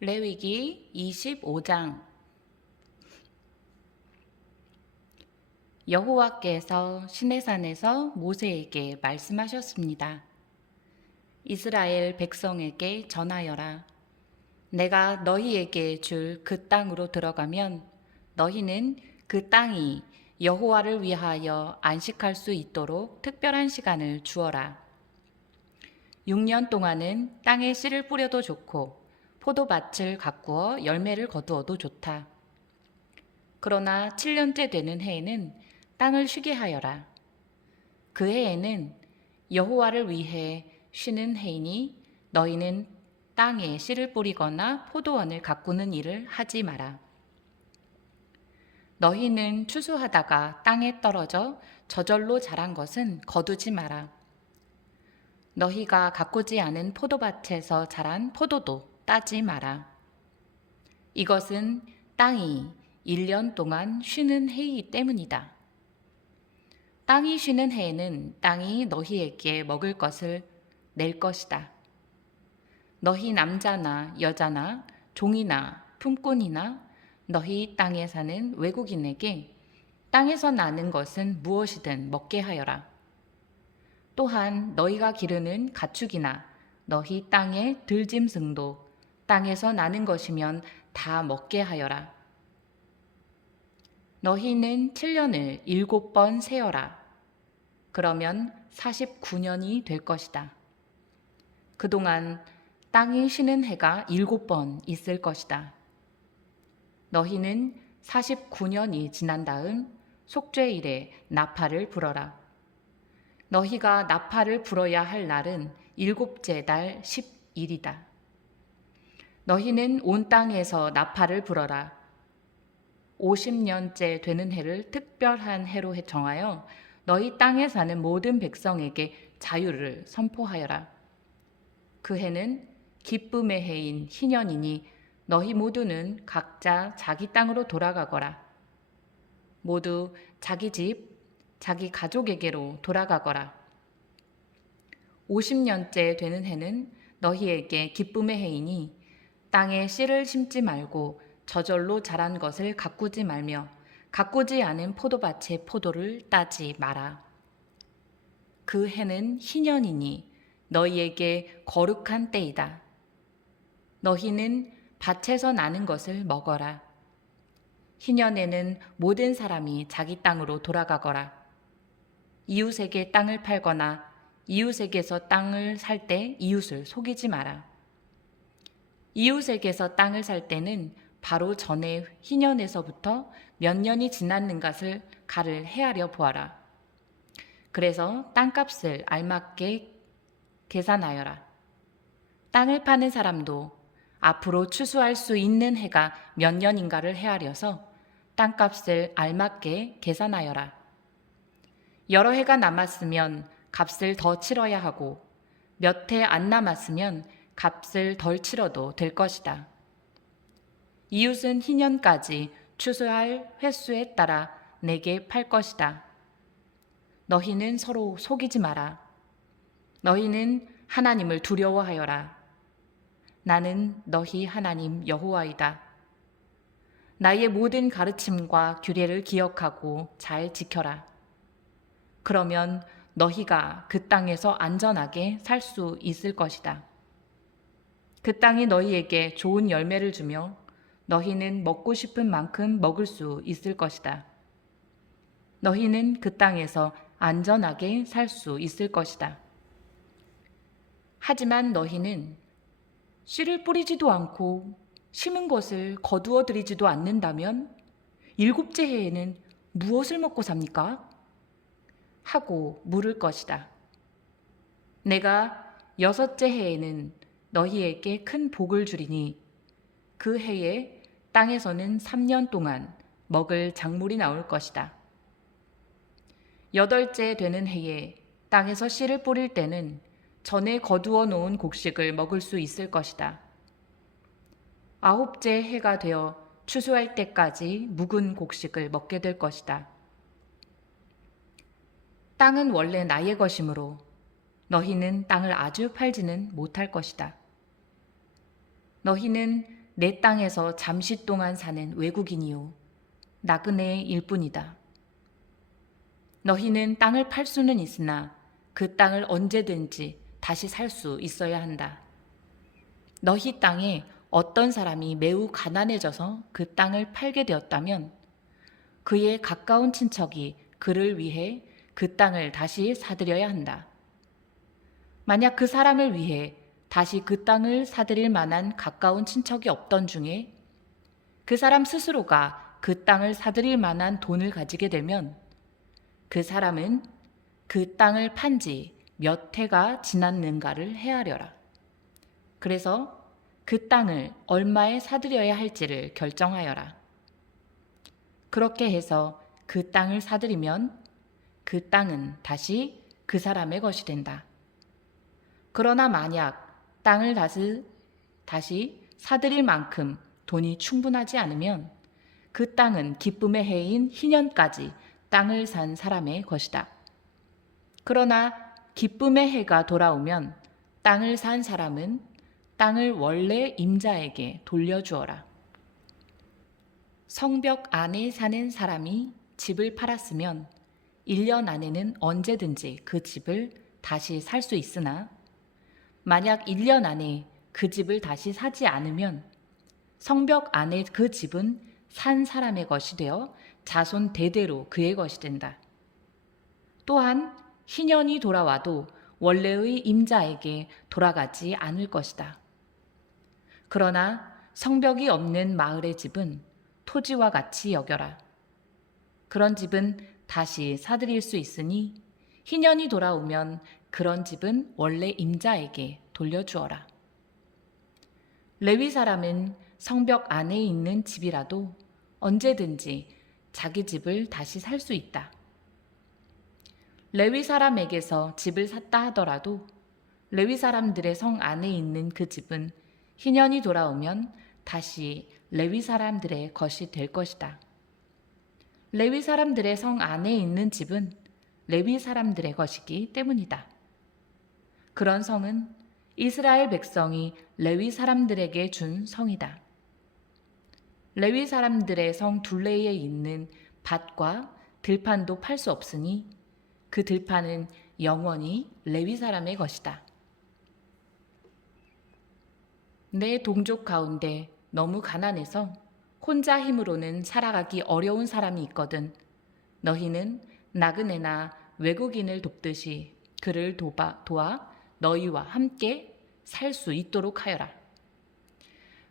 레위기 25장. 여호와께서 시내산에서 모세에게 말씀하셨습니다. 이스라엘 백성에게 전하여라. 내가 너희에게 줄 그 땅으로 들어가면 너희는 그 땅이 여호와를 위하여 안식할 수 있도록 특별한 시간을 주어라. 6년 동안은 땅에 씨를 뿌려도 좋고 포도밭을 가꾸어 열매를 거두어도 좋다. 그러나 7년째 되는 해에는 땅을 쉬게 하여라. 그 해에는 여호와를 위해 쉬는 해이니 너희는 땅에 씨를 뿌리거나 포도원을 가꾸는 일을 하지 마라. 너희는 추수하다가 땅에 떨어져 저절로 자란 것은 거두지 마라. 너희가 가꾸지 않은 포도밭에서 자란 포도도 따지 마라. 이것은 땅이 1년 동안 쉬는 해이기 때문이다. 땅이 쉬는 해에는 땅이 너희에게 먹을 것을 낼 것이다. 너희 남자나 여자나 종이나 품꾼이나 너희 땅에 사는 외국인에게 땅에서 나는 것은 무엇이든 먹게 하여라. 또한 너희가 기르는 가축이나 너희 땅의 들짐승도 땅에서 나는 것이면 다 먹게 하여라. 너희는 7년을 7번 세어라. 그러면 49년이 될 것이다. 그동안 땅이 쉬는 해가 7번 있을 것이다. 너희는 49년이 지난 다음 속죄일에 나팔을 불어라. 너희가 나팔을 불어야 할 날은 7째 달 10일이다. 너희는 온 땅에서 나팔을 불어라. 50년째 되는 해를 특별한 해로 정하여 너희 땅에 사는 모든 백성에게 자유를 선포하여라. 그 해는 기쁨의 해인 희년이니 너희 모두는 각자 자기 땅으로 돌아가거라. 모두 자기 집, 자기 가족에게로 돌아가거라. 50년째 되는 해는 너희에게 기쁨의 해이니 땅에 씨를 심지 말고 저절로 자란 것을 가꾸지 말며 가꾸지 않은 포도밭의 포도를 따지 마라. 그 해는 희년이니 너희에게 거룩한 때이다. 너희는 밭에서 나는 것을 먹어라. 희년에는 모든 사람이 자기 땅으로 돌아가거라. 이웃에게 땅을 팔거나 이웃에게서 땅을 살 때 이웃을 속이지 마라. 이웃에게서 땅을 살 때는 바로 전에 희년에서부터 몇 년이 지났는가를 가를 헤아려 보아라. 그래서 땅값을 알맞게 계산하여라. 땅을 파는 사람도 앞으로 추수할 수 있는 해가 몇 년인가를 헤아려서 땅값을 알맞게 계산하여라. 여러 해가 남았으면 값을 더 치러야 하고 몇 해 안 남았으면 값을 덜 치러도 될 것이다. 이웃은 희년까지 추수할 횟수에 따라 내게 팔 것이다. 너희는 서로 속이지 마라. 너희는 하나님을 두려워하여라. 나는 너희 하나님 여호와이다. 나의 모든 가르침과 규례를 기억하고 잘 지켜라. 그러면 너희가 그 땅에서 안전하게 살 수 있을 것이다. 그 땅이 너희에게 좋은 열매를 주며 너희는 먹고 싶은 만큼 먹을 수 있을 것이다. 너희는 그 땅에서 안전하게 살 수 있을 것이다. 하지만 너희는 씨를 뿌리지도 않고 심은 것을 거두어 들이지도 않는다면 7째 해에는 무엇을 먹고 삽니까? 하고 물을 것이다. 내가 6째 해에는 너희에게 큰 복을 주리니 그 해에 땅에서는 3년 동안 먹을 작물이 나올 것이다. 8째 되는 해에 땅에서 씨를 뿌릴 때는 전에 거두어 놓은 곡식을 먹을 수 있을 것이다. 9째 해가 되어 추수할 때까지 묵은 곡식을 먹게 될 것이다. 땅은 원래 나의 것이므로 너희는 땅을 아주 팔지는 못할 것이다. 너희는 내 땅에서 잠시 동안 사는 외국인이요 나그네의 일뿐이다. 너희는 땅을 팔 수는 있으나 그 땅을 언제든지 다시 살 수 있어야 한다. 너희 땅에 어떤 사람이 매우 가난해져서 그 땅을 팔게 되었다면 그의 가까운 친척이 그를 위해 그 땅을 다시 사들여야 한다. 만약 그 사람을 위해 다시 그 땅을 사들일 만한 가까운 친척이 없던 중에 그 사람 스스로가 그 땅을 사들일 만한 돈을 가지게 되면 그 사람은 그 땅을 판 지 몇 해가 지났는가를 헤아려라. 그래서 그 땅을 얼마에 사들여야 할지를 결정하여라. 그렇게 해서 그 땅을 사들이면 그 땅은 다시 그 사람의 것이 된다. 그러나 만약 땅을 다시 사들일 만큼 돈이 충분하지 않으면 그 땅은 기쁨의 해인 희년까지 땅을 산 사람의 것이다. 그러나 기쁨의 해가 돌아오면 땅을 산 사람은 땅을 원래 임자에게 돌려주어라. 성벽 안에 사는 사람이 집을 팔았으면 1년 안에는 언제든지 그 집을 다시 살 수 있으나 만약 1년 안에 그 집을 다시 사지 않으면 성벽 안에 그 집은 산 사람의 것이 되어 자손 대대로 그의 것이 된다. 또한 희년이 돌아와도 원래의 임자에게 돌아가지 않을 것이다. 그러나 성벽이 없는 마을의 집은 토지와 같이 여겨라. 그런 집은 다시 사들일 수 있으니 희년이 돌아오면 그런 집은 원래 임자에게 돌려주어라. 레위 사람은 성벽 안에 있는 집이라도 언제든지 자기 집을 다시 살 수 있다. 레위 사람에게서 집을 샀다 하더라도 레위 사람들의 성 안에 있는 그 집은 희년이 돌아오면 다시 레위 사람들의 것이 될 것이다. 레위 사람들의 성 안에 있는 집은 레위 사람들의 것이기 때문이다. 그런 성은 이스라엘 백성이 레위 사람들에게 준 성이다. 레위 사람들의 성 둘레에 있는 밭과 들판도 팔 수 없으니 그 들판은 영원히 레위 사람의 것이다. 내 동족 가운데 너무 가난해서 혼자 힘으로는 살아가기 어려운 사람이 있거든 너희는 나그네나 외국인을 돕듯이 그를 도와 너희와 함께 살 수 있도록 하여라.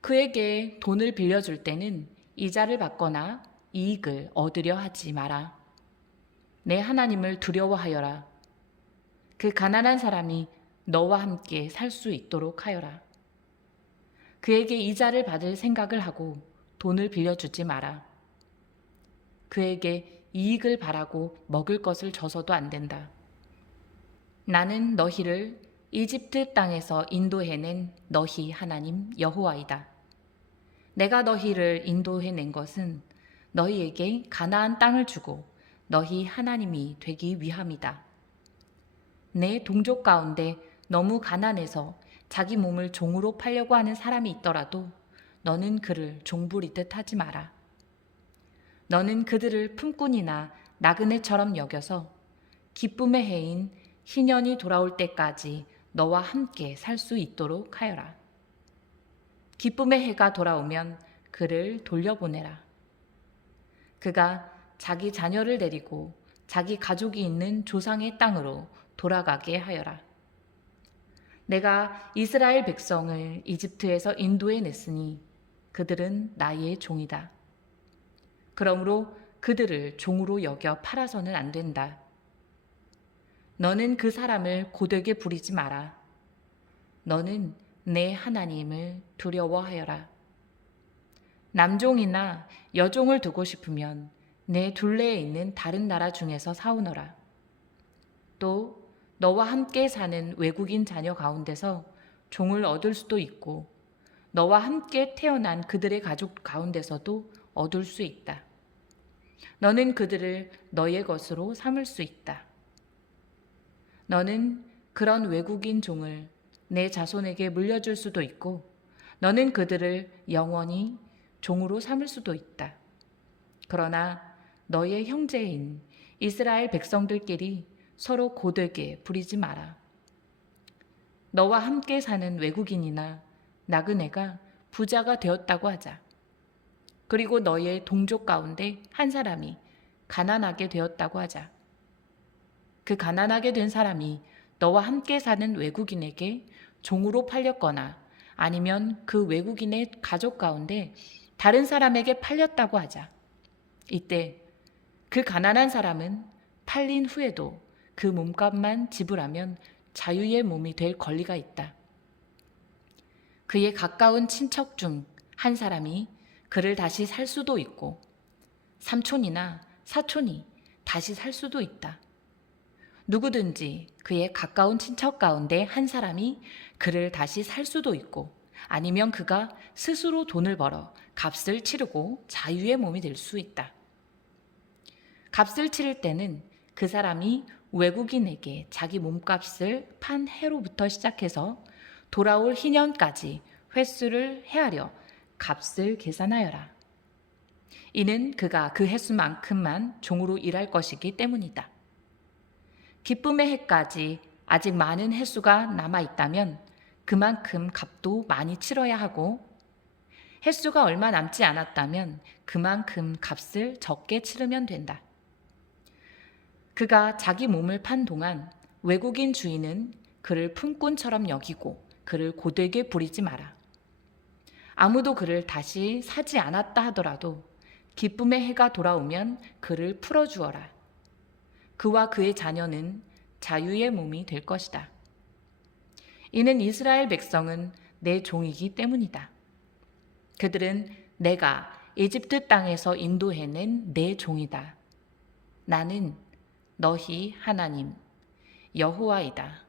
그에게 돈을 빌려줄 때는 이자를 받거나 이익을 얻으려 하지 마라. 내 하나님을 두려워하여라. 그 가난한 사람이 너와 함께 살 수 있도록 하여라. 그에게 이자를 받을 생각을 하고 돈을 빌려주지 마라. 그에게 이익을 바라고 먹을 것을 줘서도 안 된다. 나는 너희를 이집트 땅에서 인도해낸 너희 하나님 여호와이다. 내가 너희를 인도해낸 것은 너희에게 가나안 땅을 주고 너희 하나님이 되기 위함이다. 내 동족 가운데 너무 가난해서 자기 몸을 종으로 팔려고 하는 사람이 있더라도 너는 그를 종부리듯 하지 마라. 너는 그들을 품꾼이나 나그네처럼 여겨서 기쁨의 해인 희년이 돌아올 때까지 너와 함께 살 수 있도록 하여라. 기쁨의 해가 돌아오면 그를 돌려보내라. 그가 자기 자녀를 데리고 자기 가족이 있는 조상의 땅으로 돌아가게 하여라. 내가 이스라엘 백성을 이집트에서 인도해냈으니 그들은 나의 종이다. 그러므로 그들을 종으로 여겨 팔아서는 안 된다. 너는 그 사람을 고되게 부리지 마라. 너는 내 하나님을 두려워하여라. 남종이나 여종을 두고 싶으면 내 둘레에 있는 다른 나라 중에서 사오너라. 또 너와 함께 사는 외국인 자녀 가운데서 종을 얻을 수도 있고 너와 함께 태어난 그들의 가족 가운데서도 얻을 수 있다. 너는 그들을 너의 것으로 삼을 수 있다. 너는 그런 외국인 종을 내 자손에게 물려줄 수도 있고, 너는 그들을 영원히 종으로 삼을 수도 있다. 그러나 너의 형제인 이스라엘 백성들끼리 서로 고되게 부리지 마라. 너와 함께 사는 외국인이나 나그네가 부자가 되었다고 하자. 그리고 너의 동족 가운데 한 사람이 가난하게 되었다고 하자. 그 가난하게 된 사람이 너와 함께 사는 외국인에게 종으로 팔렸거나 아니면 그 외국인의 가족 가운데 다른 사람에게 팔렸다고 하자. 이때 그 가난한 사람은 팔린 후에도 그 몸값만 지불하면 자유의 몸이 될 권리가 있다. 그의 가까운 친척 중 한 사람이 그를 다시 살 수도 있고, 삼촌이나 사촌이 다시 살 수도 있다. 누구든지 그의 가까운 친척 가운데 한 사람이 그를 다시 살 수도 있고, 아니면 그가 스스로 돈을 벌어 값을 치르고 자유의 몸이 될 수 있다. 값을 치를 때는 그 사람이 외국인에게 자기 몸값을 판 해로부터 시작해서 돌아올 희년까지 횟수를 헤아려 값을 계산하여라. 이는 그가 그 횟수만큼만 종으로 일할 것이기 때문이다. 기쁨의 해까지 아직 많은 횟수가 남아있다면 그만큼 값도 많이 치러야 하고, 횟수가 얼마 남지 않았다면 그만큼 값을 적게 치르면 된다. 그가 자기 몸을 판 동안 외국인 주인은 그를 품꾼처럼 여기고 그를 고되게 부리지 마라. 아무도 그를 다시 사지 않았다 하더라도 기쁨의 해가 돌아오면 그를 풀어주어라. 그와 그의 자녀는 자유의 몸이 될 것이다. 이는 이스라엘 백성은 내 종이기 때문이다. 그들은 내가 이집트 땅에서 인도해낸 내 종이다. 나는 너희 하나님 여호와이다.